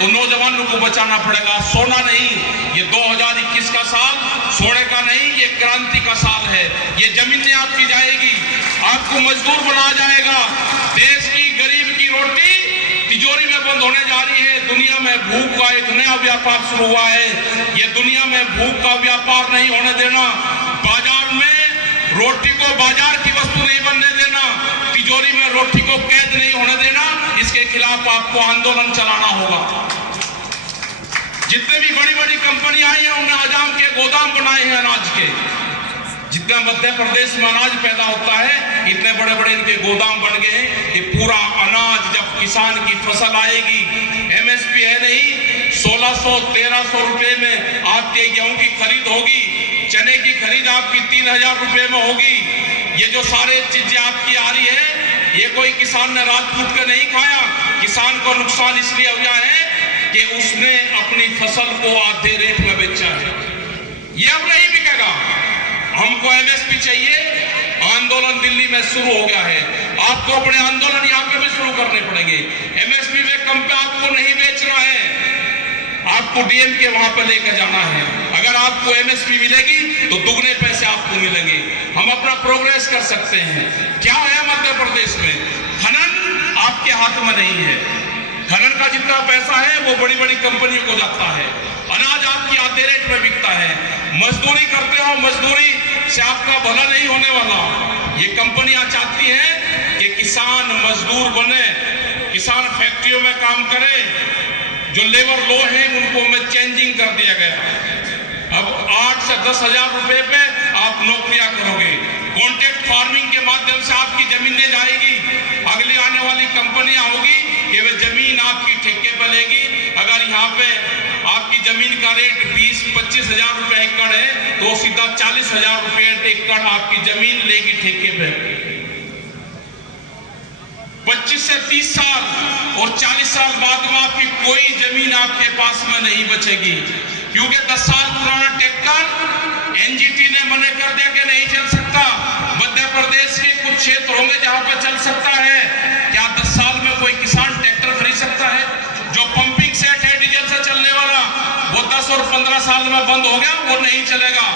तो नौजवानों को बचाना पड़ेगा। सोना नहीं, ये 2021 का साल सोने का नहीं, ये क्रांति का साल है। ये जमीनें आपकी जाएगी, आपको मजदूर बनाया जाएगा। देश की गरीब की रोटी तिजोरी में बंद होने जा रही है। दुनिया में भूख का एक नया व्यापार शुरू हुआ है। ये दुनिया में भूख का व्यापार नहीं होने देना। बाजार में रोटी को बाजार की वस्तु नहीं बनने देना, तिजोरी में रोटी को कैद नहीं होने देना। इसके खिलाफ आपको आंदोलन चलाना होगा। जितने भी बड़ी बड़ी कंपनियां आई हैं, उन्होंने हजाम के गोदाम बनाए हैं अनाज के। जितना मध्य प्रदेश में अनाज पैदा होता है, इतने बड़े बड़े इनके गोदाम बन गए हैं। ये पूरा अनाज जब किसान की फसल आएगी, एमएसपी है नहीं, 1600-1300 रुपए में आपके गेहूं की खरीद होगी, चने की खरीद आपकी 3000 रुपए में होगी। ये जो सारे चीजें आपकी आ रही है, ये कोई किसान ने रात कूट के नहीं खाया। किसान को नुकसान इसलिए हुआ है कि उसने अपनी फसल को आधे रेट में बेचा है। ये अब नहीं बिकेगा। हमको एमएसपी चाहिए। आंदोलन दिल्ली में शुरू हो गया है। आपको अपने आंदोलन यहाँ पे भी शुरू करने पड़ेंगे। एमएसपी में कम पे आपको नहीं बेचना है, आपको डीएम के वहां पे लेकर जाना है। अगर आपको एमएसपी मिलेगी तो दुगने पैसे आपको मिलेंगे। हम अपना प्रोग्रेस कर सकते हैं। क्या है मध्य प्रदेश में? खनन आपके हाथ में नहीं है। खनन का जितना पैसा है वो बड़ी बड़ी कंपनियों को जाता है। अनाज आपकी आधे रेट में बिकता है। मजदूरी करते हो, मजदूरी से आपका भला नहीं होने वाला। ये कंपनियां चाहती हैं कि किसान मजदूर बने, किसान फैक्ट्रियों में काम करे। जो लेबर लो है उनको में चेंजिंग कर दिया गया। अब 8 से 10 हजार रुपए पे आप नौकरियां करोगे। कॉन्ट्रैक्ट फार्मिंग के माध्यम से आपकी जमीनें जाएगी। अगली आने वाली कंपनियां होगी कि वे जमीन आपकी ठेके पर लेगी। अगर यहाँ पे आपकी जमीन का रेट 20-25 हजार रुपए एकड़ है, तो सीधा 40 हजार रुपए एकड़ आपकी जमीन लेगी ठेके पे। 25 से 30 साल और 40 साल बाद में आपकी कोई जमीन आपके पास में नहीं बचेगी, क्योंकि 10 साल पुराना ट्रैक्टर एनजीटी ने मना कर दिया कि नहीं चल सकता। मध्य प्रदेश के कुछ क्षेत्र होंगे जहां पर चल सकता है। क्या 10 साल में कोई किसान ट्रैक्टर खरीद सकता है? जो पंपिंग सेट है डीजल से चलने वाला, वो 10 और 15 साल में बंद हो गया, वो नहीं चलेगा।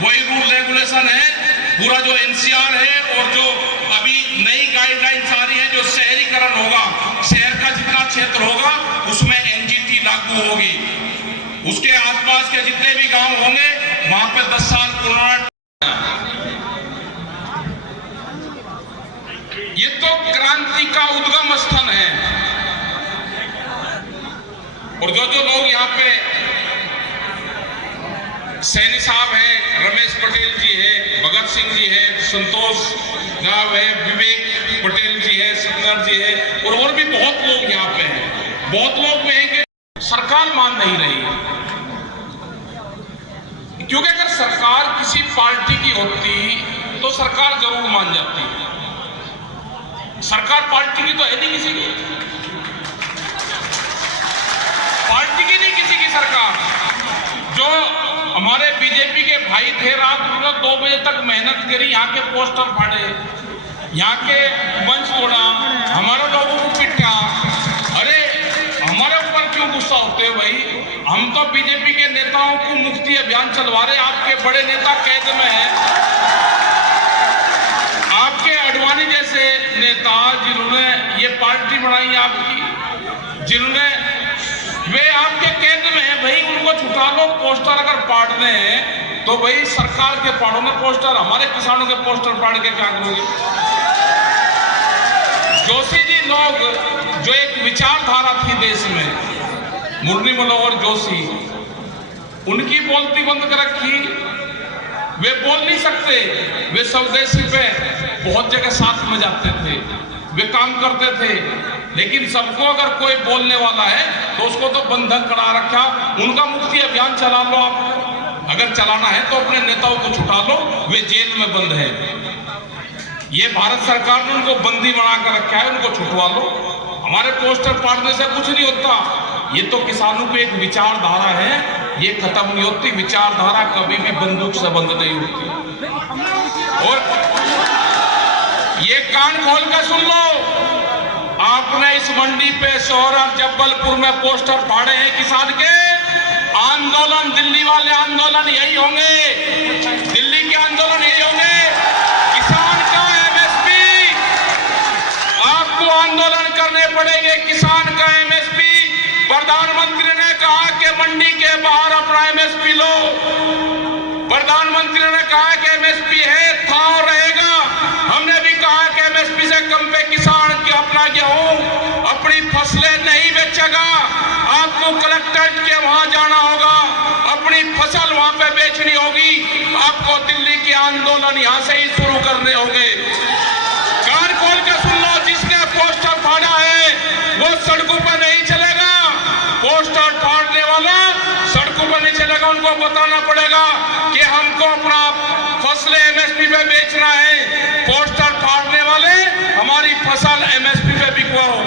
वही रूल रेगुलेशन है। पूरा जो एनसीआर है और जो अभी नई गाइडलाइंस आ रही है, जो शहरीकरण होगा, शहर का जितना क्षेत्र होगा उसमें एनजीटी लागू होगी। उसके आसपास के जितने भी गांव होंगे वहां पे 10 साल पुराना। ये तो क्रांति का उद्गम स्थल है। और जो जो लोग यहाँ पे सैनी साहब हैं, रमेश पटेल जी हैं, भगत सिंह जी हैं, संतोष राव है, विवेक पटेल जी है, सुंदर जी है, और भी बहुत लोग यहाँ पे हैं। बहुत लोग में है कि सरकार मान नहीं रही है। क्योंकि अगर सरकार किसी पार्टी की होती तो सरकार जरूर मान जाती। सरकार पार्टी की तो है नहीं, किसी की पार्टी की नहीं, किसी की सरकार। जो हमारे बीजेपी के भाई थे, रात को 2 बजे तक मेहनत करी, यहाँ के पोस्टर फाड़े, यहाँ के मंच तोड़ा, हमारे लोगों को पिटा। अरे हमारे ऊपर क्यों गुस्सा होते हो भाई? हम तो बीजेपी के नेताओं को मुक्ति अभियान चलवा रहे। आपके बड़े नेता कैद में हैं। आपके अडवाणी जैसे नेता जिन्होंने ये पार्टी बनाई आपकी, जिन्होंने, वे आपके कैद में हैं भाई, उनको छुटा लो। पोस्टर अगर फाड़ने हैं तो भाई सरकार के फाड़ो ना पोस्टर, हमारे किसानों के पोस्टर फाड़ के क्या करोगे? जोशी जी लोग, जो एक विचारधारा थी देश में, मुरली मनोहर जोशी, उनकी बोलती बंद कर रखी। वे बोल नहीं सकते। वे स्वदेशी पे बहुत जगह साथ में जाते थे, वे काम करते थे, लेकिन सबको अगर कोई बोलने वाला है तो उसको तो बंधक करा रखा। उनका मुक्ति अभियान चला लो आप। अगर चलाना है तो अपने नेताओं को छुटा लो, वे जेल में बंद है। ये भारत सरकार ने उनको बंदी बना कर रखा है, उनको छुटवा लो। हमारे पोस्टर फाड़ने से कुछ नहीं होता। ये तो किसानों की एक विचारधारा है, ये खत्म नहीं होती। विचारधारा कभी भी बंदूक से बंद नहीं होती। और ये कान खोल कर सुन लो, आपने इस मंडी पे शहर और जबलपुर में पोस्टर फाड़े हैं किसान के। आंदोलन, दिल्ली वाले आंदोलन यही होंगे, दिल्ली के आंदोलन यही होंगे। किसान का एमएसपी, आपको आंदोलन करने पड़ेंगे। किसान का एमएसपी, प्रधानमंत्री ने कहा कि मंडी के बाहर अपना एमएसपी लो। प्रधानमंत्री ने कहा कि एमएसपी है, था और रहेगा। हमने भी कहा कि एमएसपी से कम पे किसान के अपना गेहूं, अपनी फसलें नहीं बेचेगा। आपको कलेक्ट्रेट के वहां जाना होगा, अपनी फसल वहां पे बेचनी होगी। आपको दिल्ली के आंदोलन यहां से ही शुरू करने होंगे। कान खोल के सुन लो, जिसने पोस्टर फाड़ा है वो सड़कों पर नहीं चलेगा। पोस्टर फाड़ने वाला सड़कों पर नहीं चलेगा। उनको बताना पड़ेगा कि हमको अपना फसलें एमएसपी पे बेचना है। पोस्टर फाड़ने वाले हमारी फसल एमएसपी पे बिकवाओ।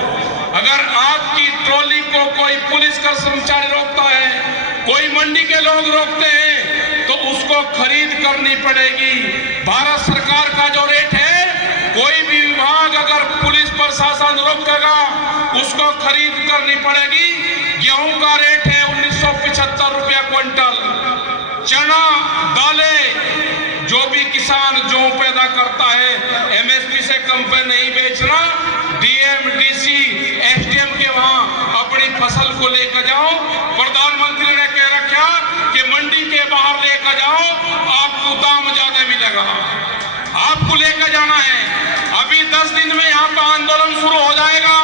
अगर आपकी ट्रॉली को कोई पुलिस का कर्मचारी रोकता है, कोई मंडी के लोग रोकते हैं, तो उसको खरीद करनी पड़ेगी। भारत सरकार का जो रेट है, कोई भी विभाग अगर पुलिस प्रशासन रोकेगा, उसको खरीद करनी पड़ेगी। गेहूं का रेट है 1975 रुपया क्विंटल। चना, दालें, जो भी किसान जो पैदा करता है, एमएसपी से कम पे नहीं बेचना। डीएम, डीसी, एसडीएम के वहां अपनी फसल को लेकर जाओ। प्रधानमंत्री ने कह रखा कि मंडी के बाहर लेकर जाओ, आपको दाम ज्यादा मिलेगा। आपको लेकर जाना है। अभी 10 दिन में यहाँ पर आंदोलन शुरू हो जाएगा।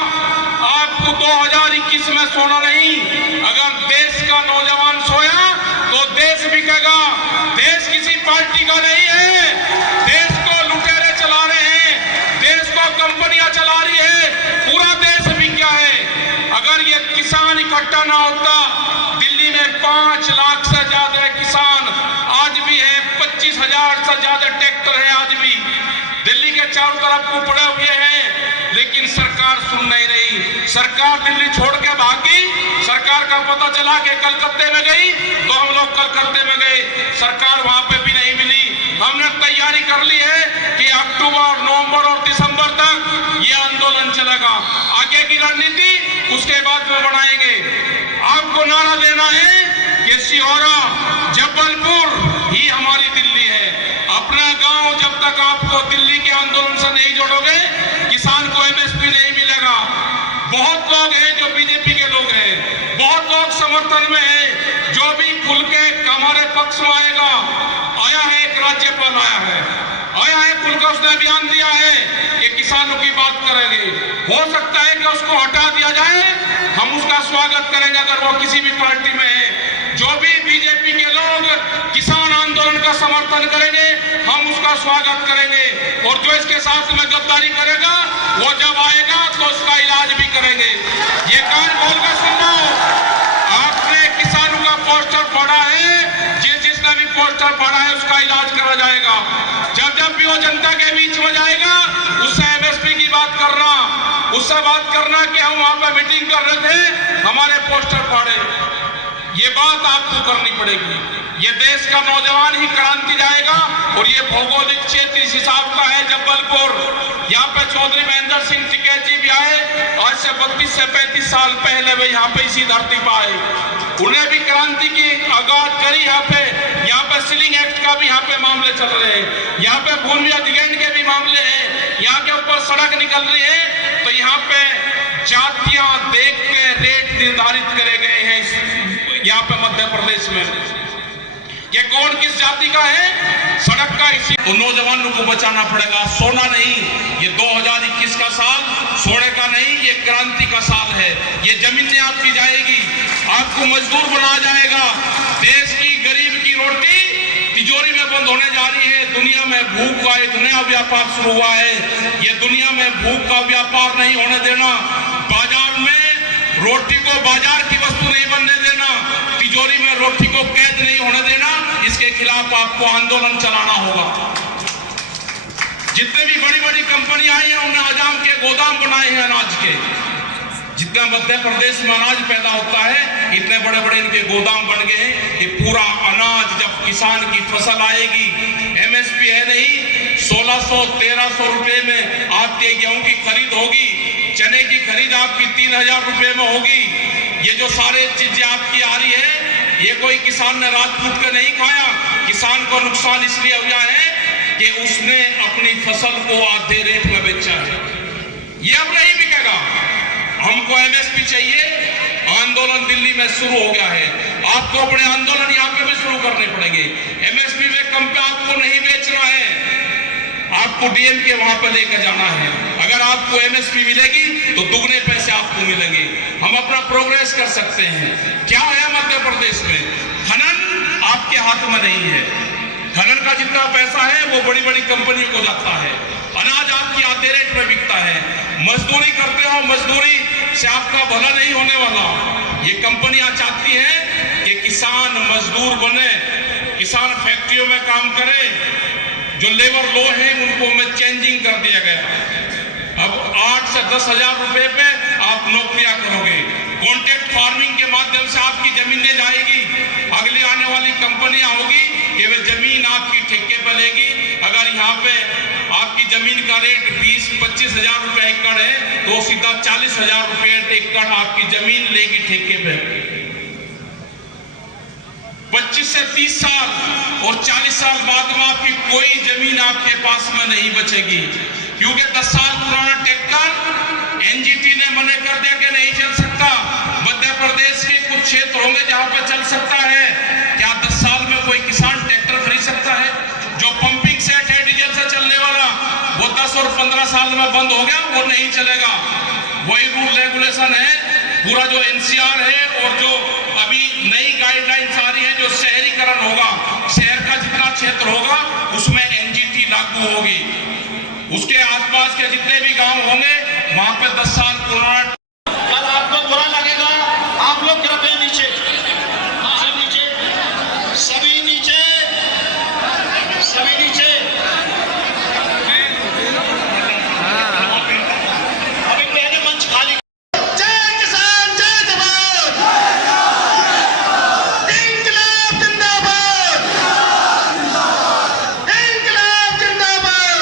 आपको 2021 में सोना नहीं। अगर देश का नौजवान सोया तो देश बिकेगा। देश किसी पार्टी का नहीं है। देश को लुटेरे चला रहे हैं, देश को कंपनियां चला रही है, पूरा देश बिका है। अगर ये किसान इकट्ठा ना होता, दिल्ली में 5 लाख से ज्यादा किसान आज भी है, 25,000 से ज्यादा ट्रैक्टर है आज भी दिल्ली के चारों तरफ को पड़े हुए हैं। लेकिन सरकार सुन नहीं रही। सरकार दिल्ली छोड़ के भागी। सरकार का पता चला कि कलकत्ते में गई, तो हम लोग कलकत्ते में गए। सरकार वहां पे भी नहीं मिली। हमने तैयारी कर ली है कि अक्टूबर, नवंबर और दिसंबर तक ये आंदोलन चलेगा। आगे की रणनीति उसके बाद में बनाएंगे। आपको नारा देना है कि सिहोरा, जबलपुर ही हमारी दिल्ली है। अपना गांव जब तक आपको दिल्ली के आंदोलन से नहीं जोड़ोगे, किसान को एमएसपी नहीं मिलेगा। बहुत लोग हैं जो बीजेपी के लोग हैं, बहुत लोग समर्थन में हैं। जो भी खुल के हमारे पक्ष में आएगा, आया है एक राज्यपाल आया है खुल कर उसने बयान दिया है कि किसानों की बात करेंगे। हो सकता है कि उसको हटा दिया जाए, हम उसका स्वागत करेंगे अगर वो किसी भी पार्टी में है। जो भी बीजेपी के लोग किसान आंदोलन का समर्थन करेंगे, हम उसका स्वागत करेंगे। और जो इसके साथ में गद्दारी करेगा, वो जब आएगा तो उसका इलाज भी करेंगे। ये कान खोल कर सुन लो, आपने किसानों का पोस्टर फाड़ा है, जिसने भी पोस्टर फाड़ा है उसका इलाज करा जाएगा। जब भी वो जनता के बीच में जाएगा, उससे एमएसपी की बात करना, उससे बात करना कि हम वहां पर मीटिंग कर रहे थे, हमारे पोस्टर फाड़े। ये बात आपको करनी पड़ेगी। ये देश का नौजवान ही क्रांति जाएगा। और ये भौगोलिक क्षेत्र इस हिसाब का है, जबलपुर, यहाँ पे चौधरी महेंद्र सिंह टिकैत जी भी आए, आज से 32 से 35 साल पहले वे यहाँ पे इसी धरती पर आए। उन्हें भी क्रांति की आगाज करी। यहाँ पे सीलिंग एक्ट का भी यहाँ पे मामले चल रहे हैं, यहाँ पे भूमि अधिग्रहण के भी मामले हैं, यहाँ के ऊपर सड़क निकल रही है। तो यहाँ पे जातियां देख के रेट निर्धारित करे गए हैं यहाँ पे मध्य प्रदेश में। ये कौन किस जाति का है, सड़क का इसी। तो नौजवानों को बचाना पड़ेगा। सोना नहीं, ये 2021 का साल सोने का नहीं, ये क्रांति का साल है। ये जमीनें आपकी जाएगी, आपको मजदूर बनाया जाएगा। देश की गरीब की रोटी तिजोरी में बंद होने जा रही है। दुनिया में भूख का एक नया व्यापार शुरू हुआ है। ये दुनिया में भूख का व्यापार नहीं होने देना। बाजार में रोटी को बाजार की वस्तु नहीं बनने देना, तिजोरी में रोटी को कैद नहीं होने देना। इसके खिलाफ आपको आंदोलन चलाना होगा। जितने भी बड़ी बड़ी कंपनी आई हैं, उन्होंने हजाम के गोदाम बनाए हैं अनाज के। जितना मध्य प्रदेश में अनाज पैदा होता है, इतने बड़े बड़े इनके गोदाम बन गए हैं। ये पूरा अनाज जब किसान की फसल आएगी, एमएसपी है नहीं, 1600-1300 रुपए में आपके गेहूं की खरीद होगी। चने की खरीद आपकी 3,000 रुपए में होगी। ये जो सारे चीजें आपकी आ रही है, ये कोई किसान ने रात कूट कर नहीं खाया। किसान को नुकसान इसलिए हुआ है कि उसने अपनी फसल को आधे रेट में बेचा है। ये अब नहीं बिकेगा। हमको एमएसपी चाहिए। आंदोलन दिल्ली में शुरू हो गया है। आपको अपने आंदोलन यहाँ पे भी शुरू करने पड़ेंगे। एमएसपी में कम पे आपको नहीं बेचना है, आपको डीएम के वहां पर लेकर जाना है। अगर आपको एमएसपी मिलेगी तो दुगने पैसे आपको मिलेंगे। हम अपना प्रोग्रेस कर सकते हैं। क्या है मध्य प्रदेश में? खनन आपके हाथ में नहीं है। खनन का जितना पैसा है वो बड़ी बड़ी कंपनियों को जाता है। अनाज आपकी आधे रेट में बिकता है। मजदूरी करते हो, मजदूरी से आपका भला नहीं होने वाला। ये कंपनियां चाहती हैं कि किसान मजदूर बने, किसान फैक्ट्रियों में काम करे। जो लेबर लो है उनको में चेंजिंग कर दिया गया। अब 8 से 10 हजार रुपए पे आप नौकरियां करोगे। कॉन्ट्रैक्ट फार्मिंग के माध्यम से आपकी जमीनें जाएगी। अगली आने वाली कंपनियां होगी कि वे जमीन आपकी ठेके पर लेगी। अगर यहाँ पे आपकी जमीन का रेट 20-25 हजार रुपए एकड़ है तो सीधा 40 हजार रुपए एकड़ आपकी जमीन लेगी ठेके पे। 25 से 30 साल और 40 साल बाद में आपकी कोई जमीन आपके पास में नहीं बचेगी, क्योंकि 10 साल पुराना ट्रैक्टर एनजीटी ने मना कर दिया कि नहीं चल सकता। मध्य प्रदेश के कुछ क्षेत्र होंगे जहां पर चल सकता है। क्या 10 साल में कोई किसान ट्रैक्टर खरीद सकता है? जो पंपिंग सेट है डीजल से चलने वाला, वो 10 और 15 साल में बंद हो गया, वो नहीं चलेगा। वही रूल रेगुलेशन है पूरा जो एनसीआर है और जो अभी नई गाइडलाइंस आ रही है, जो शहरीकरण होगा, शहर का जितना क्षेत्र होगा उसमें एनजीटी लागू होगी। उसके आसपास के जितने भी गांव होंगे वहां पे 10 साल पुराना। कल आपको बुरा लगेगा, आप लोग कृपया नीचे, सब नीचे, सभी नीचे, सभी नीचे। अभी पहले मंच खाली। जय किसान, जय जवान, इंकलाब जिंदाबाद, इंकलाब जिंदाबाद।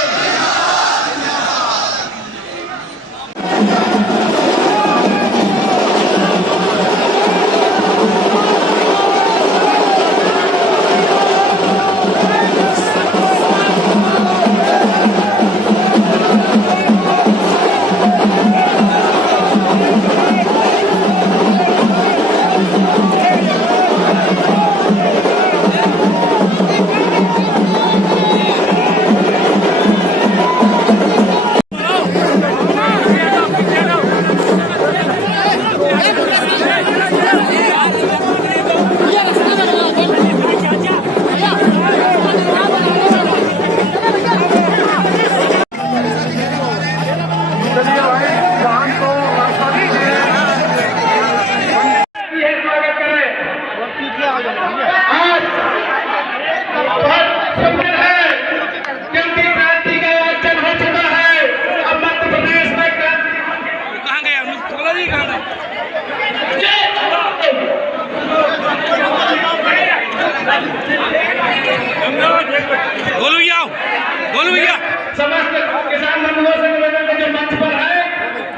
बोलो भैया। समस्त किसान बंधुओं संगठन के जो मंच पर है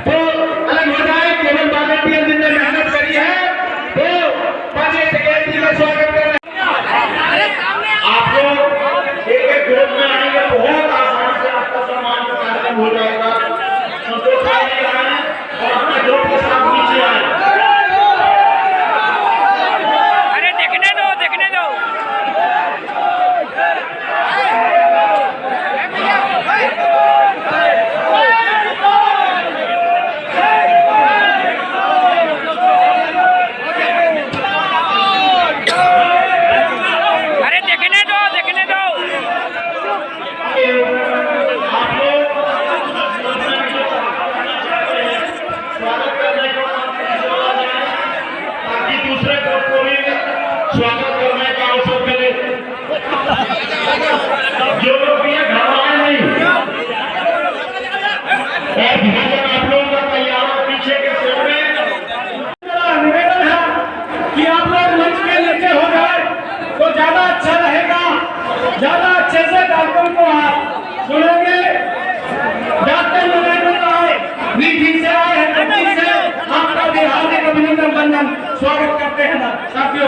तो अलग हो जाए। केवल वॉलंटियर जिनने मेहनत करी है तो 5 सेकेंड का स्वागत कर रहे हैं। आप लोग एक ग्रुप में आएंगे, बहुत आसान से आपका सम्मान का कार्यक्रम हो जाएगा। संतोष आए और अपने ग्रुप के साथ नीचे आए। अरे देखने दो, देखने दो। स्वागत करने का अवसर मिले। जो लोग ये घबराए नहीं और भोजन आप लोगों का तैयार पीछे के सेव में। निवेदन है कि आप लोग मंच के नीचे हो जाए तो ज्यादा अच्छा रहेगा। ज्यादा अच्छे से कार्यक्रम को आप सुनेंगे। जाते निवेदन आए मीठी से और हड्डी से आपका भी हार्दिक अभिनंदन वंदन स्वागत करते हैं साथियों।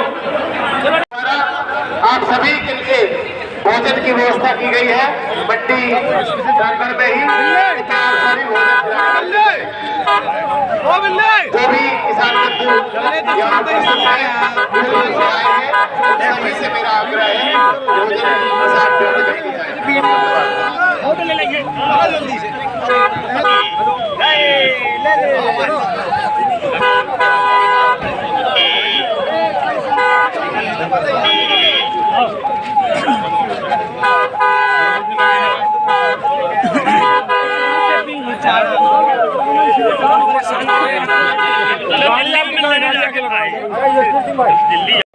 आप सभी के लिए भोजन की व्यवस्था की गई है मंडी प्रांगण में ही। आप सभी भोजन जो भी किसान बंधु यहाँ उपस्थित हैं, सभी से मेरा आग्रह है भोजन के साथ व्यवस्था की जाए। दिल्ली